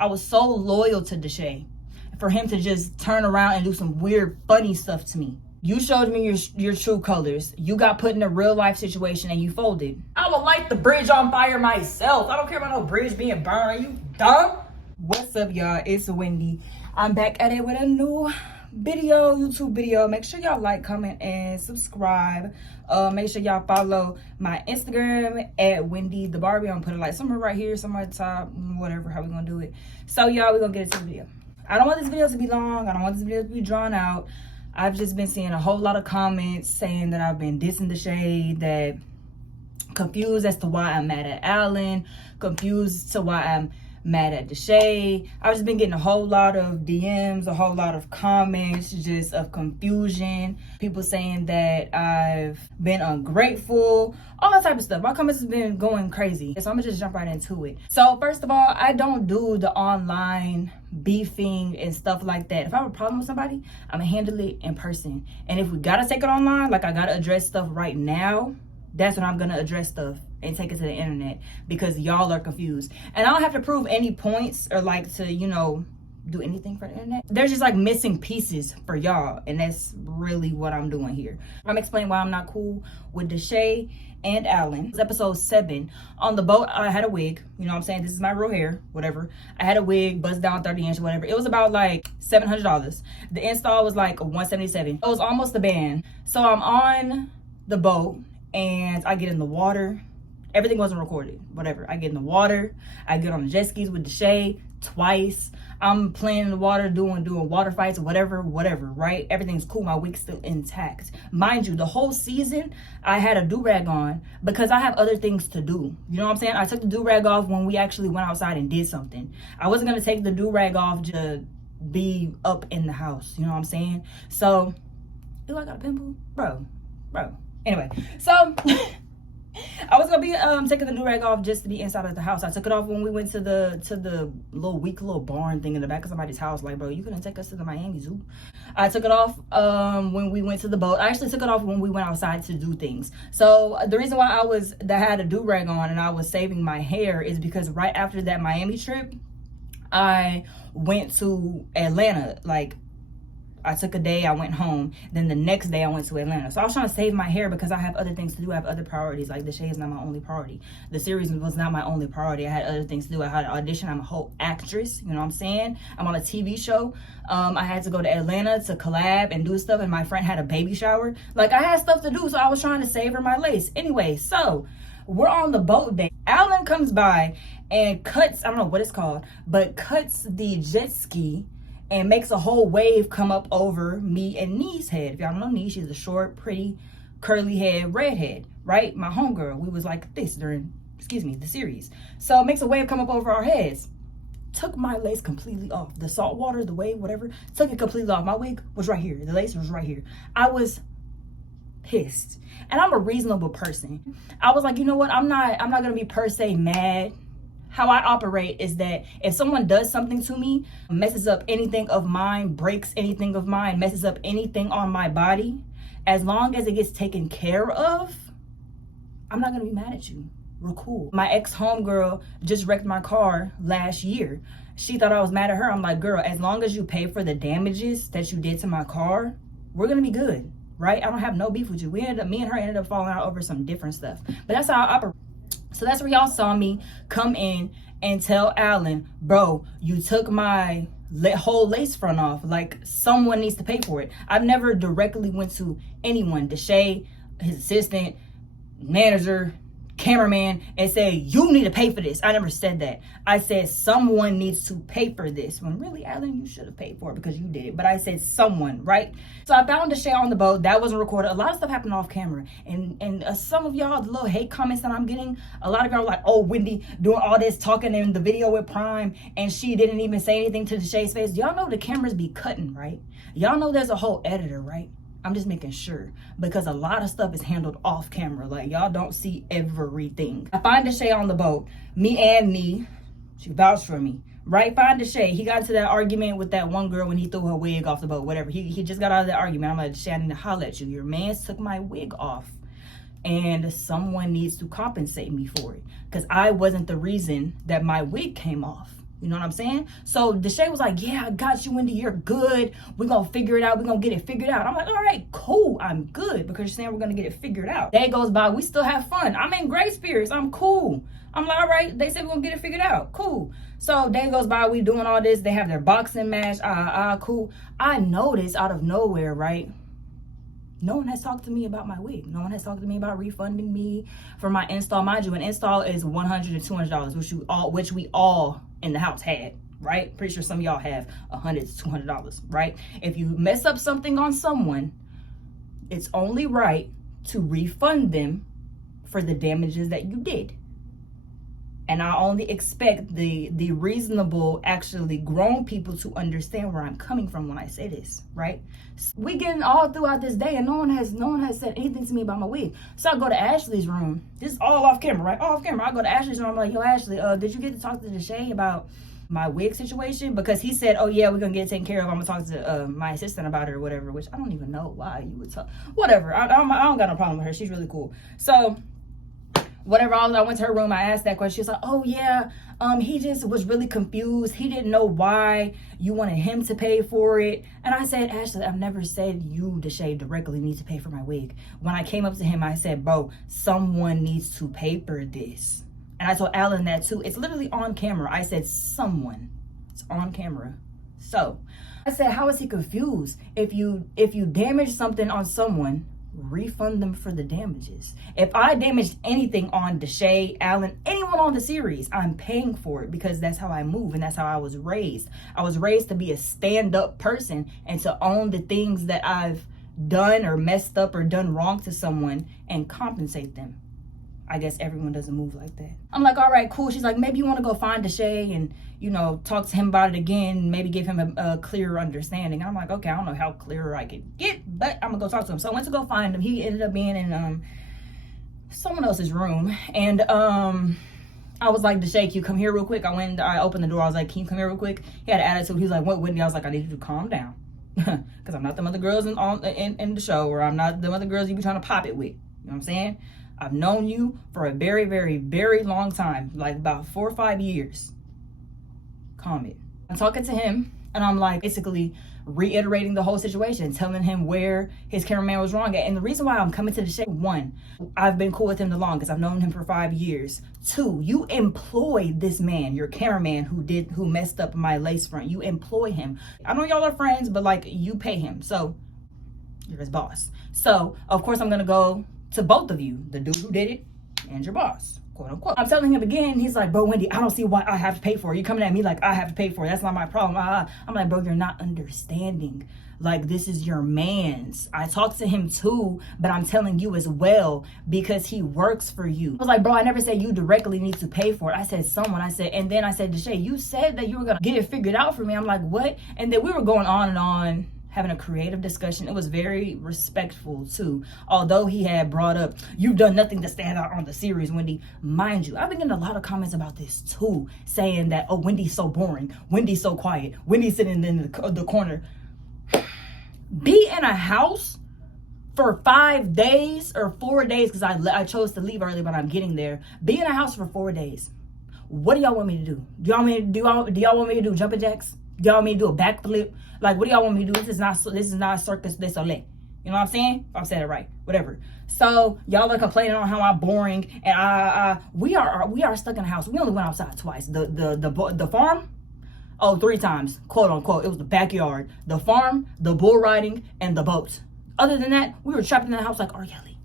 I was so loyal to Deshay for him to just turn around and do some weird, funny stuff to me. You showed me your true colors. You got put in a real life situation and you folded. I will light the bridge on fire myself. I don't care about no bridge being burned. Are you dumb? What's up, y'all? It's Wendy. I'm back at it with a new YouTube video. Make sure y'all like, comment, and subscribe. Make sure y'all follow my Instagram at Wendy the Barbie. I'm gonna put it like somewhere right here, somewhere at the top, whatever, how we gonna do it. So y'all, we're gonna get into the video. I don't want this video to be long. I don't want this video to be drawn out. I've just been seeing a whole lot of comments saying that I've been dissing Deshay, that confused as to why I'm mad at Alan, confused to why I'm mad at Deshay. I've just been getting a whole lot of DMs, a whole lot of comments, just of confusion. People saying that I've been ungrateful, all that type of stuff. My comments have been going crazy. So I'm gonna just jump right into it. So first of all, I don't do the online beefing and stuff like that. If I have a problem with somebody, I'm gonna handle it in person. And if we gotta take it online, like I gotta address stuff right now, that's when I'm gonna address stuff and take it to the internet, because y'all are confused. And I don't have to prove any points or like to, you know, do anything for the internet. There's just like missing pieces for y'all, and that's really what I'm doing here. I'm explaining why I'm not cool with Deshay and Alan. It's episode 7. On the boat, I had a wig. You know what I'm saying? This is my real hair, whatever. I had a wig, bust down 30-inch, whatever. It was about like $700. The install was like $177. It was almost a band. So I'm on the boat and I get in the water. Everything wasn't recorded, whatever. I get in the water. I get on the jet skis with Deshay twice. I'm playing in the water, doing water fights, whatever, right? Everything's cool. My wig's still intact. Mind you, the whole season, I had a do-rag on because I have other things to do. You know what I'm saying? I took the do-rag off when we actually went outside and did something. I wasn't going to take the do-rag off to be up in the house. You know what I'm saying? So, do I got a pimple? Bro. Anyway, so... I was gonna be taking the do-rag off just to be inside of the house. I took it off when we went to the little barn thing in the back of somebody's house. Like, bro, you couldn't take us to the Miami Zoo. I took it off when we went to the boat. I actually took it off when we went outside to do things. So the reason why I had a do-rag on and I was saving my hair is because right after that Miami trip, I went to Atlanta. Like, I took a day, I went home. Then the next day I went to Atlanta. So I was trying to save my hair because I have other things to do. I have other priorities. Like, Deshay is not my only priority. The series was not my only priority. I had other things to do. I had an audition. I'm a whole actress. You know what I'm saying? I'm on a TV show. I had to go to Atlanta to collab and do stuff. And my friend had a baby shower. Like, I had stuff to do. So I was trying to save her my lace. Anyway, so we're on the boat day. Alan comes by and cuts, I don't know what it's called, but cuts the jet ski and makes a whole wave come up over me and Nee's head. If y'all don't know Nee, she's a short, pretty, curly head, redhead, right? My homegirl. We was like this during, the series. So it makes a wave come up over our heads. Took my lace completely off. The salt water, the wave, whatever, took it completely off. My wig was right here. The lace was right here. I was pissed. And I'm a reasonable person. I was like, you know what? I'm not gonna be per se mad. How I operate is that if someone does something to me, messes up anything of mine, breaks anything of mine, messes up anything on my body, as long as it gets taken care of, I'm not gonna be mad at you. We're cool. My ex-homegirl just wrecked my car last year. She thought I was mad at her. I'm like, girl, as long as you pay for the damages that you did to my car, we're gonna be good, right? I don't have no beef with you. Me and her ended up falling out over some different stuff. But that's how I operate. So that's where y'all saw me come in and tell Alan, bro, you took my whole lace front off. Like, someone needs to pay for it. I've never directly went to anyone, Deshay, his assistant, manager, cameraman, and say, you need to pay for this. I never said that. I said someone needs to pay for this, when really, Alan, you should have paid for it because you did it. But I said someone, right? So I found Deshay on the boat. That wasn't recorded. A lot of stuff happened off camera. And some of y'all, the little hate comments that I'm getting, a lot of y'all are like, oh, Wendy doing all this talking in the video with Prime, and she didn't even say anything to Deshay's face. Y'all know the cameras be cutting, right? Y'all know there's a whole editor, right? I'm just making sure, because a lot of stuff is handled off camera. Like, y'all don't see everything. I find Deshay on the boat. Me and Nee, she vouched for me, right? Find Deshay. He got into that argument with that one girl when he threw her wig off the boat, whatever. He just got out of that argument. I'm like, Deshay, I need to holler at you. Your man took my wig off, and someone needs to compensate me for it, because I wasn't the reason that my wig came off. You know what I'm saying? So Deshay was like, yeah, I got you, Wendy. You're good. We're going to figure it out. We're going to get it figured out. I'm like, all right, cool. I'm good because you're saying we're going to get it figured out. Day goes by. We still have fun. I'm in great spirits. I'm cool. I'm like, all right. They said we're going to get it figured out. Cool. So day goes by. We doing all this. They have their boxing match. Cool. I noticed out of nowhere, right? No one has talked to me about my wig. No one has talked to me about refunding me for my install. Mind you, an install is $100 to $200, which we all in the house had, right? Pretty sure some of y'all have $100 to $200, right? If you mess up something on someone, it's only right to refund them for the damages that you did. And I only expect the reasonable, actually grown people to understand where I'm coming from when I say this, right? We getting all throughout this day, and no one has said anything to me about my wig. So I go to Ashley's room. This is all off camera, right? All off camera. I go to Ashley's room. I'm like, yo, Ashley, did you get to talk to Deshay about my wig situation? Because he said, oh yeah, we're gonna get it taken care of. I'm gonna talk to my assistant about it or whatever. Which I don't even know why you would talk. Whatever. I don't got no problem with her. She's really cool. So. Whatever, I went to her room, I asked that question. She was like, oh yeah, he just was really confused. He didn't know why you wanted him to pay for it. And I said, Ashley, I've never said you, Deshay, directly need to pay for my wig. When I came up to him, I said, bro, someone needs to pay for this. And I told Alan that too. It's literally on camera. I said, someone. It's on camera. So I said, how is he confused? If you damage something on someone, refund them for the damages. If I damaged anything on Deshay, Alan, anyone on the series, I'm paying for it because that's how I move and that's how I was raised. I was raised to be a stand-up person and to own the things that I've done or messed up or done wrong to someone and compensate them. I guess everyone doesn't move like that. I'm like, all right, cool. She's like, maybe you want to go find Deshay and, talk to him about it again, maybe give him a clearer understanding. I'm like, okay, I don't know how clearer I could get, but I'm gonna go talk to him. So I went to go find him. He ended up being in someone else's room. And I was like, Deshay, can you come here real quick? I opened the door. I was like, can you come here real quick? He had an attitude. He was like, what, Wendy? I was like, I need you to calm down. Because I'm not them other girls in the show, or I'm not them other girls you be trying to pop it with. You know what I'm saying? I've known you for a very, very, very long time, like about 4 or 5 years. Calm it. I'm talking to him, and I'm like basically reiterating the whole situation, telling him where his cameraman was wrong at. And the reason why I'm coming to Deshay, 1, I've been cool with him the longest. I've known him for 5 years. 2, you employ this man, your cameraman who messed up my lace front. You employ him. I know y'all are friends, but like you pay him, so you're his boss. So of course I'm gonna go to both of you, the dude who did it and your boss, quote unquote. I'm telling him again, he's like, bro, Wendy, I don't see why I have to pay for it. You're coming at me like I have to pay for it. That's not my problem. I'm like, bro, you're not understanding. Like, this is your man's. I talked to him too, but I'm telling you as well because he works for you. I was like, bro, I never said you directly need to pay for it. I said someone. And then I said, Deshay, you said that you were gonna get it figured out for me. I'm like, what? And then we were going on and on, having a creative discussion. It was very respectful too. Although he had brought up, you've done nothing to stand out on the series, Wendy. Mind you, I've been getting a lot of comments about this too, saying that, oh, Wendy's so boring. Wendy's so quiet. Wendy's sitting in the corner. Be in a house for 5 days or 4 days, because I chose to leave early, but I'm getting there. Be in a house for 4 days. What do y'all want me to do? Do y'all want me to do jumping jacks? Do y'all want me to do a backflip? Like, what do y'all want me to do? This is not Circus du Soleil. You know what I'm saying? If I'm saying it right, whatever. So y'all are complaining on how I'm boring, and we are stuck in a house. We only went outside twice. The farm, 3 times, quote unquote. It was the backyard, the farm, the bull riding, and the boat. Other than that, we were trapped in the house like R. Kelly.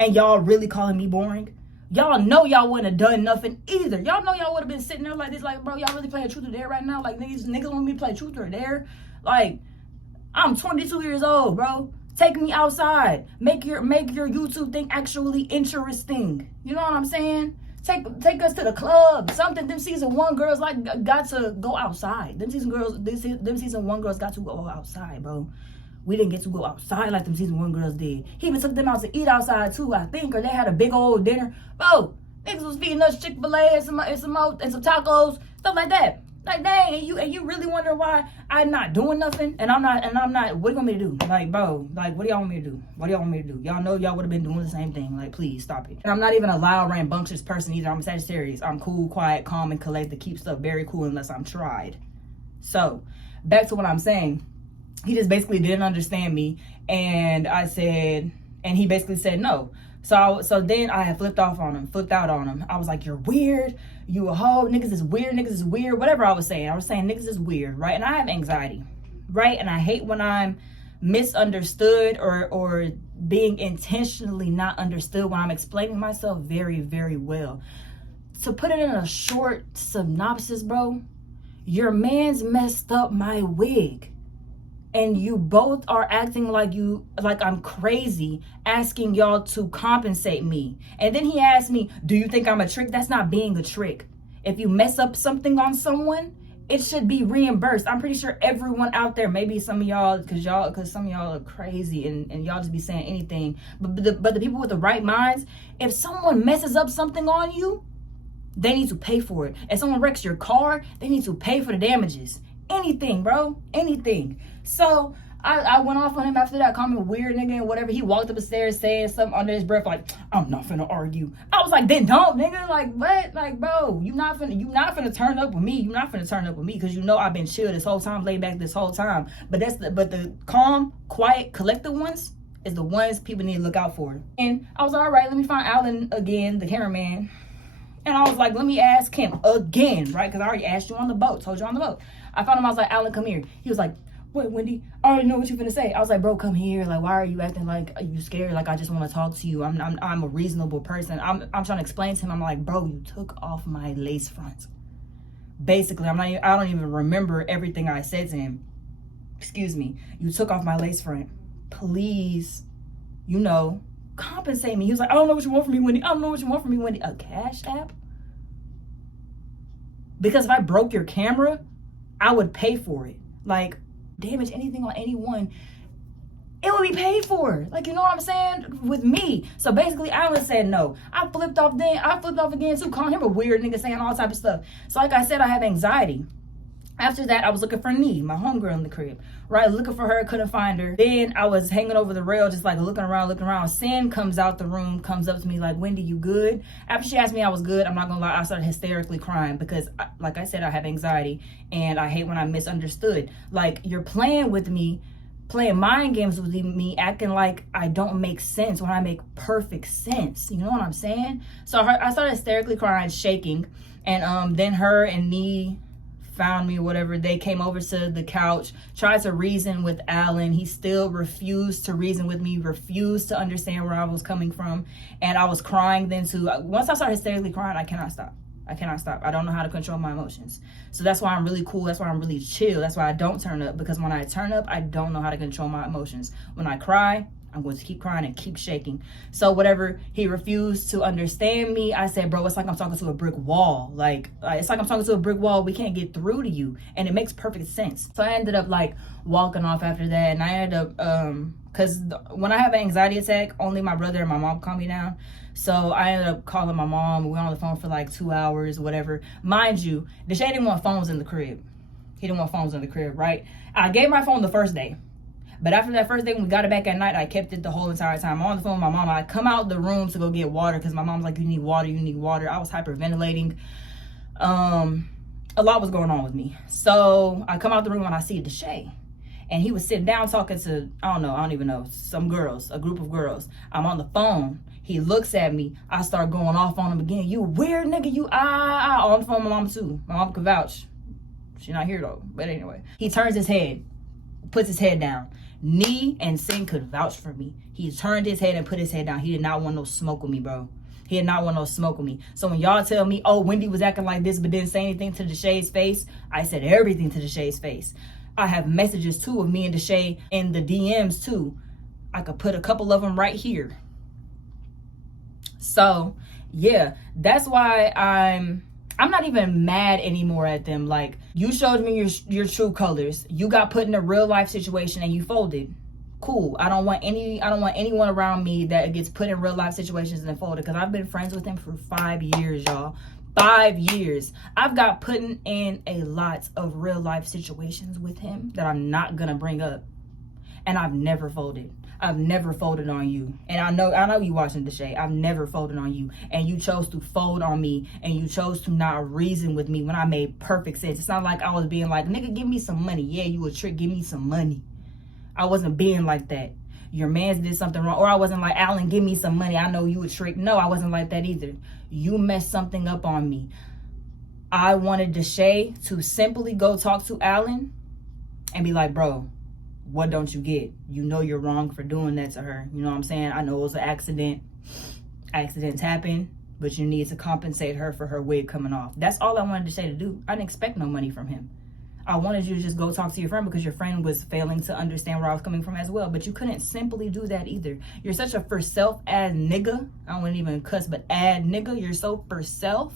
And y'all really calling me boring? Y'all know y'all wouldn't have done nothing either. Y'all know y'all would have been sitting there like this, like, bro, y'all really playing truth or dare right now? Like, niggas want me to play truth or dare? Like, I'm 22 years old, bro. Take me outside. Make your YouTube thing actually interesting. You know what I'm saying? Take us to the club. Something. Them season 1 girls like got to go outside. Them season 1 girls got to go outside, bro. We didn't get to go outside like them season 1 girls did. He even took them out to eat outside too, I think, or they had a big old dinner. Bro, niggas was feeding us Chick-fil-A and some tacos, stuff like that. Like, dang, and you really wonder why I'm not doing nothing? And I'm not, what do you want me to do? Like, bro, like, what do y'all want me to do? What do y'all want me to do? Y'all know y'all would have been doing the same thing. Like, please, stop it. And I'm not even a loud, rambunctious person either. I'm a Sagittarius. I'm cool, quiet, calm, and collected. Keep stuff very cool unless I'm tried. So, back to what I'm saying. He just basically didn't understand me. And I said, and he basically said no. So then I had flipped out on him. I was like, you're weird. You a hoe. Niggas is weird. Whatever I was saying niggas is weird, right? And I have anxiety, right? And I hate when I'm misunderstood or being intentionally not understood when I'm explaining myself very, very well. To put it in a short synopsis, bro, your man's messed up my wig. And you both are acting like I'm crazy, asking y'all to compensate me. And then he asked me, do you think I'm a trick? That's not being a trick. If you mess up something on someone, it should be reimbursed. I'm pretty sure everyone out there, maybe some of y'all, because some of y'all are crazy and y'all just be saying anything. But the people with the right minds, if someone messes up something on you, they need to pay for it. If someone wrecks your car, they need to pay for the damages. Anything, bro. Anything. So I went off on him after that, called me a weird nigga and whatever. He walked up the stairs saying something under his breath like, I'm not finna argue. I was like, then don't, nigga. Like, what? Like, bro, you not finna turn up with me. You not finna turn up with me because you know I've been chill this whole time, laid back this whole time. But the calm, quiet, collected ones is the ones people need to look out for. And I was like, all right, let me find Alan again, the cameraman. And I was like, let me ask him again, right? Because I already asked you on the boat, told you on the boat. I found him, I was like, Alan, come here. He was like, what, Wendy? I already know what you're finna say. I was like, bro, come here. Like, why are you acting like you scared? Like, I just want to talk to you. I'm a reasonable person. I'm trying to explain to him. I'm like, bro, you took off my lace front. Basically, I don't even remember everything I said to him. Excuse me. You took off my lace front. Please, compensate me. He was like, I don't know what you want from me, Wendy. I don't know what you want from me, Wendy. A Cash App? Because if I broke your camera, I would pay for it. Like, damage anything on anyone, it would be paid for. Like, you know what I'm saying? With me. So basically, Alan said no. I flipped off again too, calling him a weird nigga, saying all type of stuff. So like I said, I have anxiety. After that, I was looking for Nee, my homegirl in the crib, right? Looking for her, couldn't find her. Then I was hanging over the rail, just like looking around. Sin comes out the room, comes up to me like, Wendy, you good? After she asked me I was good, I'm not gonna lie, I started hysterically crying because, like I said, I have anxiety and I hate when I'm misunderstood. Like, you're playing with me, playing mind games with me, acting like I don't make sense when I make perfect sense. You know what I'm saying? So I started hysterically crying, shaking, and then her and Nee found me or whatever. They came over to the couch, tried to reason with Alan. He still refused to reason with me, refused to understand where I was coming from. And I was crying then too. Once I started hysterically crying, I cannot stop. I don't know how to control my emotions. So that's why I'm really cool. That's why I'm really chill. That's why I don't turn up, because when I turn up, I don't know how to control my emotions. When I cry, I'm going to keep crying and keep shaking. So whatever, he refused to understand me. I said, bro, it's like I'm talking to a brick wall. Like, it's like I'm talking to a brick wall. We can't get through to you. And it makes perfect sense. So I ended up like walking off after that. And I ended up, because when I have an anxiety attack, only my brother and my mom calm me down. So I ended up calling my mom. We went on the phone for like 2 hours, whatever. Mind you, Deshay didn't want phones in the crib. He didn't want phones in the crib, right? I gave my phone the first day. But after that first day, when we got it back at night, I kept it the whole entire time. I'm on the phone with my mom. I come out the room to go get water because my mom's like, you need water. I was hyperventilating. A lot was going on with me. So I come out the room and I see Deshay. And he was sitting down talking to, I don't even know, some girls, a group of girls. I'm on the phone. He looks at me. I start going off on him again. You weird nigga, you on the phone with my mom too. My mom could vouch. She's not here though. But anyway, he turns his head, puts his head down. Nee and Sin could vouch for me. He turned his head and put his head down. He did not want no smoke with me, bro. He did not want no smoke with me. So when y'all tell me, oh, Wendy was acting like this but didn't say anything to Deshay's face, I said everything to Deshay's face. I have messages too of me and Deshay in the DMs too. I could put a couple of them right here. So yeah, that's why I'm not even mad anymore at them. Like, you showed me your true colors. You got put in a real life situation and you folded. Cool. I don't want anyone around me that gets put in real life situations and folded, because I've been friends with him for 5 years, y'all. 5 years. I've got putting in a lot of real life situations with him that I'm not gonna bring up. And I've never folded. I've never folded on you. And I know you watching Deshay. I've never folded on you. And you chose to fold on me. And you chose to not reason with me when I made perfect sense. It's not like I was being like, nigga, give me some money. Yeah, you a trick. Give me some money. I wasn't being like that. Your man's did something wrong. Or I wasn't like, Alan, give me some money. I know you a trick. No, I wasn't like that either. You messed something up on me. I wanted Deshay to simply go talk to Alan and be like, bro, what don't you get? You know you're wrong for doing that to her. You know what I'm saying? I know it was an accident. Accidents happen, but you need to compensate her for her wig coming off. That's all I wanted Deshay to do. I didn't expect no money from him. I wanted you to just go talk to your friend because your friend was failing to understand where I was coming from as well. But you couldn't simply do that either. You're such a for self ad nigga. I don't even cuss, but ad nigga. You're so for self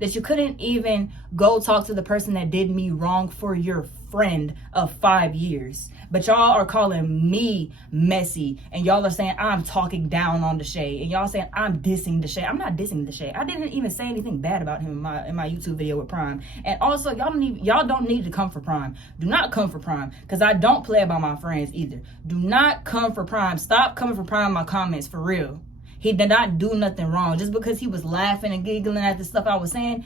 that you couldn't even go talk to the person that did me wrong for your friend of 5 years. But y'all are calling me messy, and y'all are saying I'm talking down on Deshay, and y'all saying I'm dissing Deshay. I'm not dissing Deshay. I didn't even say anything bad about him in my YouTube video with Prime. And also, y'all don't need to come for Prime. Do not come for Prime, because I don't play about my friends either. Do not come for Prime. Stop coming for Prime in my comments, for real. He did not do nothing wrong. Just because he was laughing and giggling at the stuff I was saying,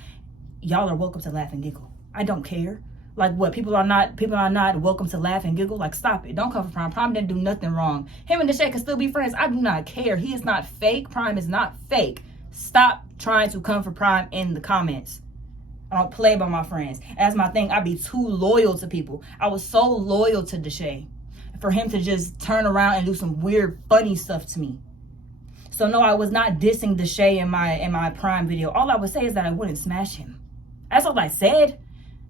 y'all are welcome to laugh and giggle. I don't care. Like what? People are not welcome to laugh and giggle? Like, stop it. Don't come for Prime. Prime didn't do nothing wrong. Him and Deshay can still be friends. I do not care. He is not fake. Prime is not fake. Stop trying to come for Prime in the comments. I don't play by my friends. That's my thing. I be too loyal to people. I was so loyal to Deshay for him to just turn around and do some weird, funny stuff to me. So no, I was not dissing Deshay in my Prime video. All I would say is that I wouldn't smash him. That's all I said.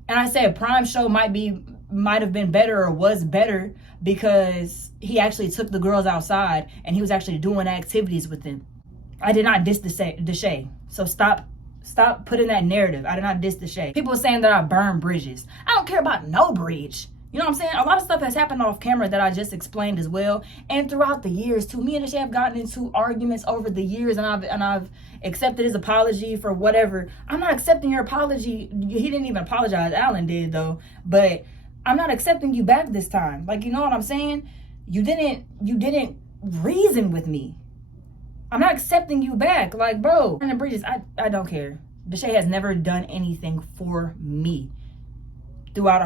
And I said Prime show might have been better or was better because he actually took the girls outside and he was actually doing activities with them. I did not diss Deshay. So stop putting that narrative. I did not diss Deshay. People are saying that I burn bridges. I don't care about no bridge. You know what I'm saying? A lot of stuff has happened off camera that I just explained as well. And throughout the years too. Me and Deshay have gotten into arguments over the years, and I've accepted his apology for whatever. I'm not accepting your apology. He didn't even apologize. Alan did though. But I'm not accepting you back this time. Like, you know what I'm saying? You didn't reason with me. I'm not accepting you back. Like, bro, burning bridges, I don't care. Deshay has never done anything for me throughout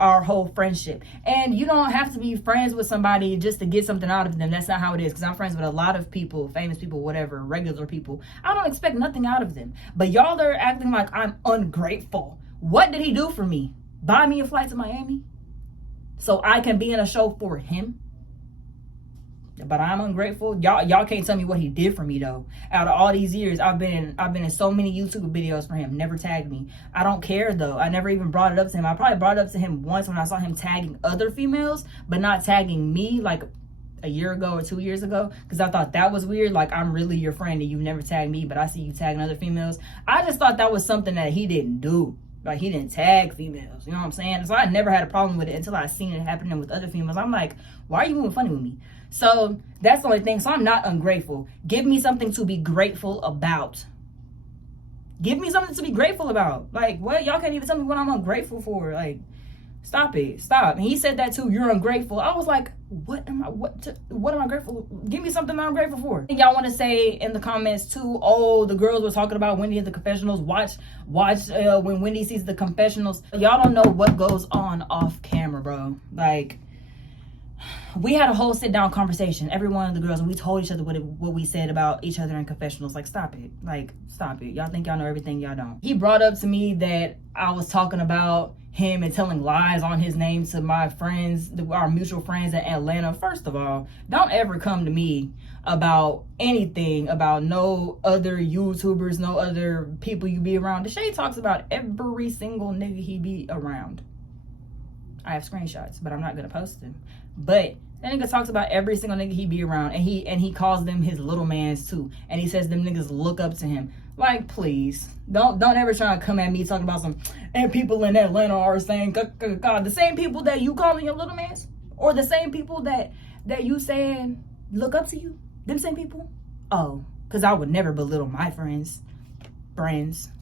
our whole friendship. And you don't have to be friends with somebody just to get something out of them. That's not how it is, because I'm friends with a lot of people, famous people, whatever, regular people. I don't expect nothing out of them. But y'all are acting like I'm ungrateful. What did he do for me? Buy me a flight to Miami so I can be in a show for him? But I'm ungrateful. Y'all can't tell me what he did for me though. Out of all these years, I've been in so many YouTube videos for him. Never tagged me. I don't care though. I never even brought it up to him. I probably brought it up to him once when I saw him tagging other females, but not tagging me like a year ago or 2 years ago, because I thought that was weird. Like, I'm really your friend and you've never tagged me, but I see you tagging other females. I just thought that was something that he didn't do. Like, he didn't tag females. You know what I'm saying? So I never had a problem with it until I seen it happening with other females. I'm like, why are you moving funny with me? So that's the only thing. So I'm not ungrateful. Give me something to be grateful about. Give me something to be grateful about. Like, what? Y'all can't even tell me what I'm ungrateful for. Like, stop it. Stop. And he said that too. You're ungrateful. I was like, what am I grateful? Give me something I'm grateful for. And y'all want to say in the comments too, oh, the girls were talking about Wendy at the confessionals. Watch when Wendy sees the confessionals. Y'all don't know what goes on off camera, bro. Like, we had a whole sit down conversation, every one of the girls, and we told each other what we said about each other in confessionals. Like, stop it. Like, stop it. Y'all think y'all know everything, y'all don't. He brought up to me that I was talking about him and telling lies on his name to my friends, our mutual friends in Atlanta. First of all, don't ever come to me about anything about no other YouTubers, no other people you be around. Deshay talks about every single nigga he be around. I have screenshots, but I'm not gonna post them. But that nigga talks about every single nigga he be around, and he calls them his little mans too. And he says them niggas look up to him. Like, please, don't ever try to come at me talking about some, and people in Atlanta are saying, God, the same people that you calling your little mans, or the same people that you saying look up to you, them same people. Oh, because I would never belittle my friends.